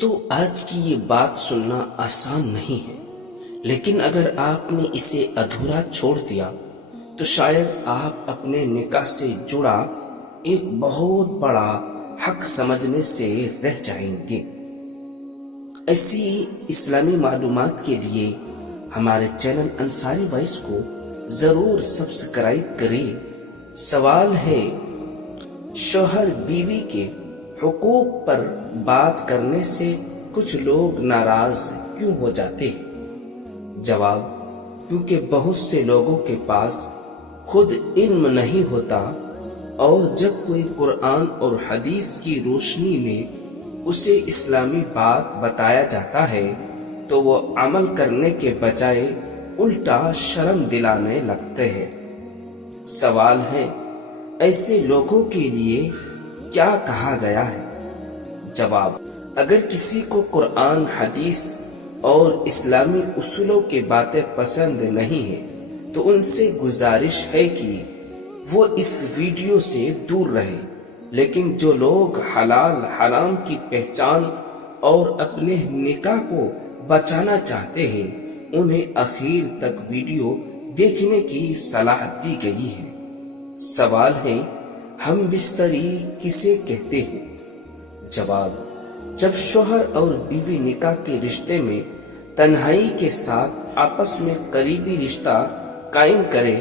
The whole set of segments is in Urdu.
تو آج کی یہ بات سننا آسان نہیں ہے، لیکن اگر آپ نے اسے ادھورا چھوڑ دیا تو شاید آپ اپنے نکاح سے جڑا ایک بہت بڑا حق سمجھنے سے رہ جائیں گے۔ ایسی اسلامی معلومات کے لیے ہمارے چینل انصاری وائس کو ضرور سبسکرائب کریں۔ سوال ہے، شوہر بیوی کے حقوق پر بات کرنے سے کچھ لوگ ناراض کیوں ہو جاتے ہیں؟ جواب: کیونکہ بہت سے لوگوں کے پاس خود علم نہیں ہوتا، اور جب کوئی قرآن اور حدیث کی روشنی میں اسے اسلامی بات بتایا جاتا ہے تو وہ عمل کرنے کے بجائے الٹا شرم دلانے لگتے ہیں۔ سوال ہے، ایسے لوگوں کے لیے کیا کہا گیا ہے؟ جواب: اگر کسی کو قرآن، حدیث اور اسلامی اصولوں کی باتیں پسند نہیں ہیں تو ان سے گزارش ہے کہ وہ اس ویڈیو سے دور رہے، لیکن جو لوگ حلال حرام کی پہچان اور اپنے نکاح کو بچانا چاہتے ہیں انہیں آخر تک ویڈیو دیکھنے کی صلاح دی گئی ہے۔ سوال ہے، ہم بستری کسے کہتے ہیں؟ جواب: جب شوہر اور بیوی نکاح کے رشتے میں تنہائی کے ساتھ آپس میں قریبی رشتہ قائم کرے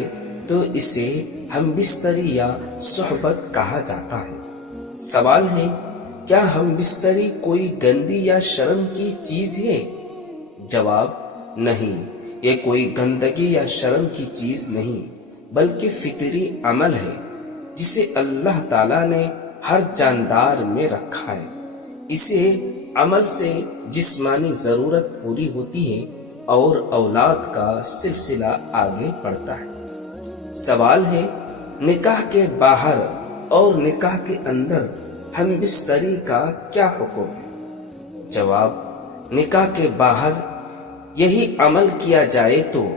تو اسے ہم بستری یا صحبت کہا جاتا ہے۔ سوال ہے، کیا ہم بستری کوئی گندی یا شرم کی چیز ہے؟ جواب: نہیں، یہ کوئی گندگی یا شرم کی چیز نہیں، بلکہ فطری عمل ہے جسے اللہ تعالیٰ نے ہر جاندار میں رکھا ہے۔ اسے عمل سے جسمانی ضرورت پوری ہوتی ہے اور اولاد کا سلسلہ آگے بڑھتا ہے۔ سوال ہے، نکاح کے باہر اور نکاح کے اندر ہم بستری کا کیا حکم ہے؟ جواب: نکاح کے باہر یہی عمل کیا جائے تو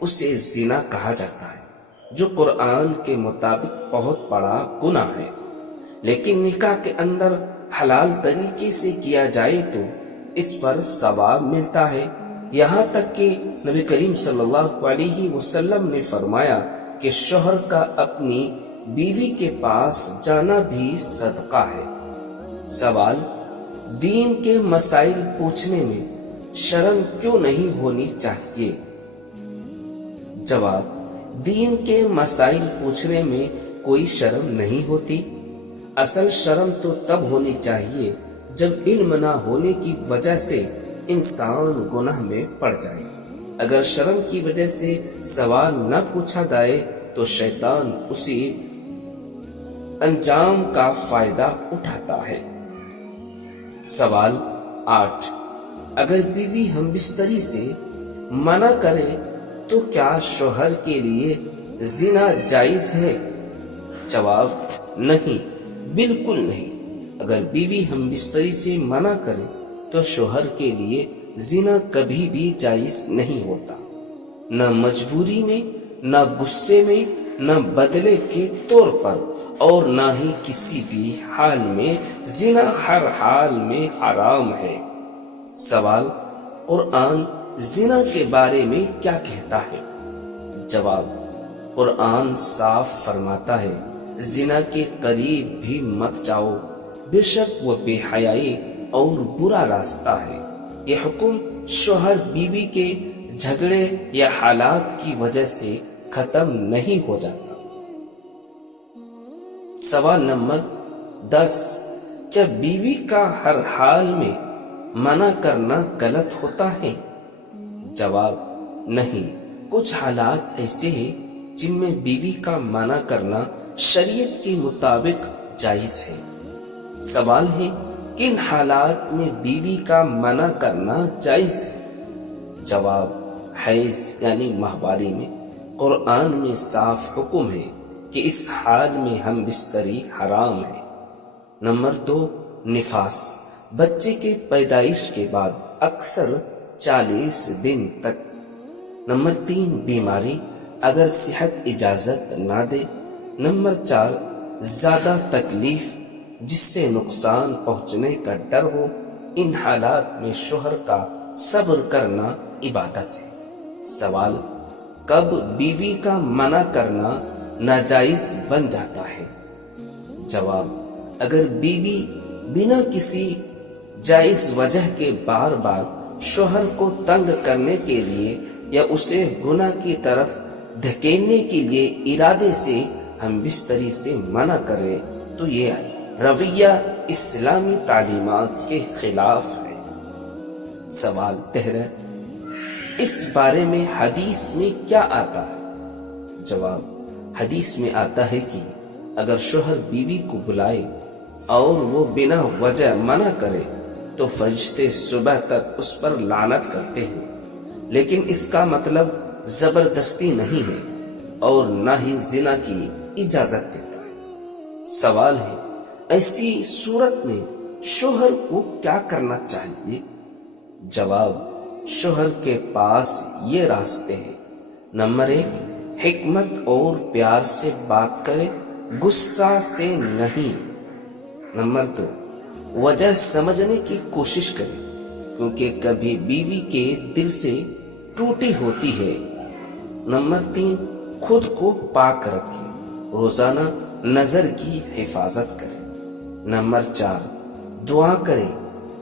اسے زنا کہا جاتا ہے، جو قرآن کے مطابق بہت بڑا گناہ ہے، لیکن نکاح کے اندر حلال طریقے سے کیا جائے تو اس پر ثواب ملتا ہے۔ یہاں تک کہ نبی کریم صلی اللہ علیہ وسلم نے فرمایا کہ شوہر کا اپنی بیوی کے پاس جانا بھی صدقہ ہے۔ سوال: دین کے مسائل پوچھنے میں شرم کیوں نہیں ہونی چاہیے؟ جواب: دین کے مسائل پوچھنے میں کوئی شرم نہیں ہوتی۔ اصل شرم تو تب ہونی چاہیے جب علم نہ ہونے کی وجہ سے انسان گناہ میں پڑ جائے۔ اگر شرم کی وجہ سے سوال نہ پوچھا جائے تو شیطان اسی انجام کا فائدہ اٹھاتا ہے۔ سوال 8، اگر بیوی ہم بستری سے منع کرے تو کیا شوہر کے لیے زنا جائز ہے؟ جواب: نہیں، بالکل نہیں۔ اگر بیوی ہم بستری سے منع کرے تو شوہر کے لیے زنا کبھی بھی جائز نہیں ہوتا، نہ مجبوری میں، نہ غصے میں، نہ بدلے کے طور پر، اور نہ ہی کسی بھی حال میں۔ زنا ہر حال میں حرام ہے۔ سوال: قرآن زنا کے بارے میں کیا کہتا ہے؟ جواب: قرآن صاف فرماتا ہے، زنا کے قریب بھی مت جاؤ، بے شک وہ بے حیائی اور برا راستہ ہے۔ یہ حکم شوہر بیوی کے جھگڑے یا حالات کی وجہ سے ختم نہیں ہو جاتا۔ سوال نمبر 10، کیا بیوی کا ہر حال میں منع کرنا غلط ہوتا ہے؟ جواب: نہیں، کچھ حالات ایسے ہیں جن میں بیوی کا منع کرنا شریعت کے مطابق جائز ہے۔ سوال ہے، کن حالات میں بیوی کا منع کرنا جائز ہے؟ جواب: حیض یعنی ماہواری میں قرآن میں صاف حکم ہے کہ اس حال میں ہم بستری حرام ہے۔ نمبر 2، نفاس، بچے کے پیدائش کے بعد اکثر 40 دن تک۔ نمبر 3، بیماری، اگر صحت اجازت نہ دے۔ نمبر 4، زیادہ تکلیف جس سے نقصان پہنچنے کا ڈر ہو۔ ان حالات میں شوہر کا صبر کرنا عبادت ہے۔ سوال، کب بیوی کا منع کرنا ناجائز بن جاتا ہے؟ جواب، اگر بیوی بنا کسی جائز وجہ کے بار بار شوہر کو تنگ کرنے کے لیے یا اسے گناہ کی طرف دھکیلنے کے لیے ارادے سے ہم بستری سے منع کرے تو یہ رویہ اسلامی تعلیمات کے خلاف ہے۔ سوال 13، اس بارے میں حدیث میں کیا آتا ہے؟ جواب، حدیث میں آتا ہے کہ اگر شوہر بیوی کو بلائے اور وہ بنا وجہ منع کرے تو فرشتے صبح تک اس پر لعنت کرتے ہیں، لیکن اس کا مطلب زبردستی نہیں ہے اور نہ ہی زنا کی اجازت دیتا ہے۔ سوال ہے، ایسی صورت میں شوہر کو کیا کرنا چاہیے؟ جواب، شوہر کے پاس یہ راستے ہیں۔ نمبر 1، حکمت اور پیار سے بات کرے، غصہ سے نہیں۔ نمبر 2، وجہ سمجھنے کی کوشش کرے، کیونکہ کبھی بیوی کے دل سے ٹوٹی ہوتی ہے۔ نمبر 3، خود کو پاک رکھے، روزانہ نظر کی حفاظت کرے۔ نمبر 4، دعا کرے،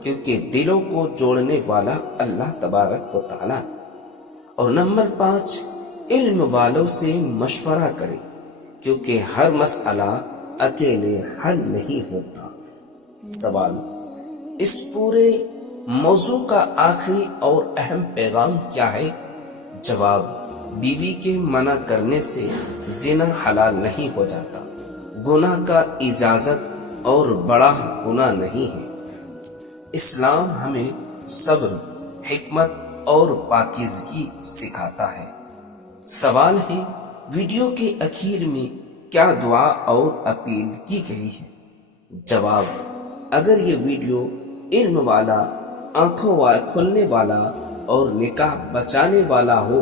کیونکہ دلوں کو جوڑنے والا اللہ تبارک و تعالی۔ اور نمبر 5، علم والوں سے مشورہ کرے، کیونکہ ہر مسئلہ اکیلے حل نہیں ہوتا۔ سوال، اس پورے موضوع کا آخری اور اہم پیغام کیا ہے؟ جواب، بیوی کے منع کرنے سے زنا حلال نہیں ہو جاتا، گناہ کا اجازت اور بڑا گناہ نہیں ہے۔ اسلام ہمیں صبر، حکمت اور پاکیزگی سکھاتا ہے۔ سوال ہے، ویڈیو کے اخیر میں کیا دعا اور اپیل کی گئی ہے؟ جواب، اگر یہ ویڈیو علم والا، آنکھوں کھولنے والا اور نکاح بچانے والا ہو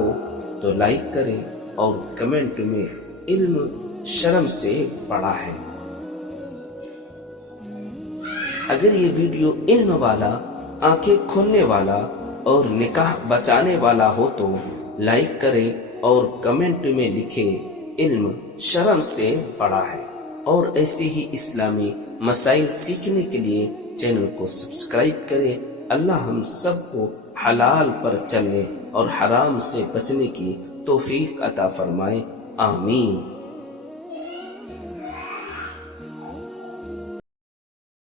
تو لائک کریں اور کمنٹ میں علم شرم سے بڑا ہے۔ اگر یہ ویڈیو علم والا، آنکھیں کھولنے والا اور نکاح بچانے والا ہو تو لائک کریں اور کمنٹ میں لکھے علم شرم سے بڑا ہے۔ اور ایسے ہی اسلامی مسائل سیکھنے کے لیے چینل کو سبسکرائب کریں۔ اللہ ہم سب کو حلال پر چلنے اور حرام سے بچنے کی توفیق عطا فرمائے، آمین۔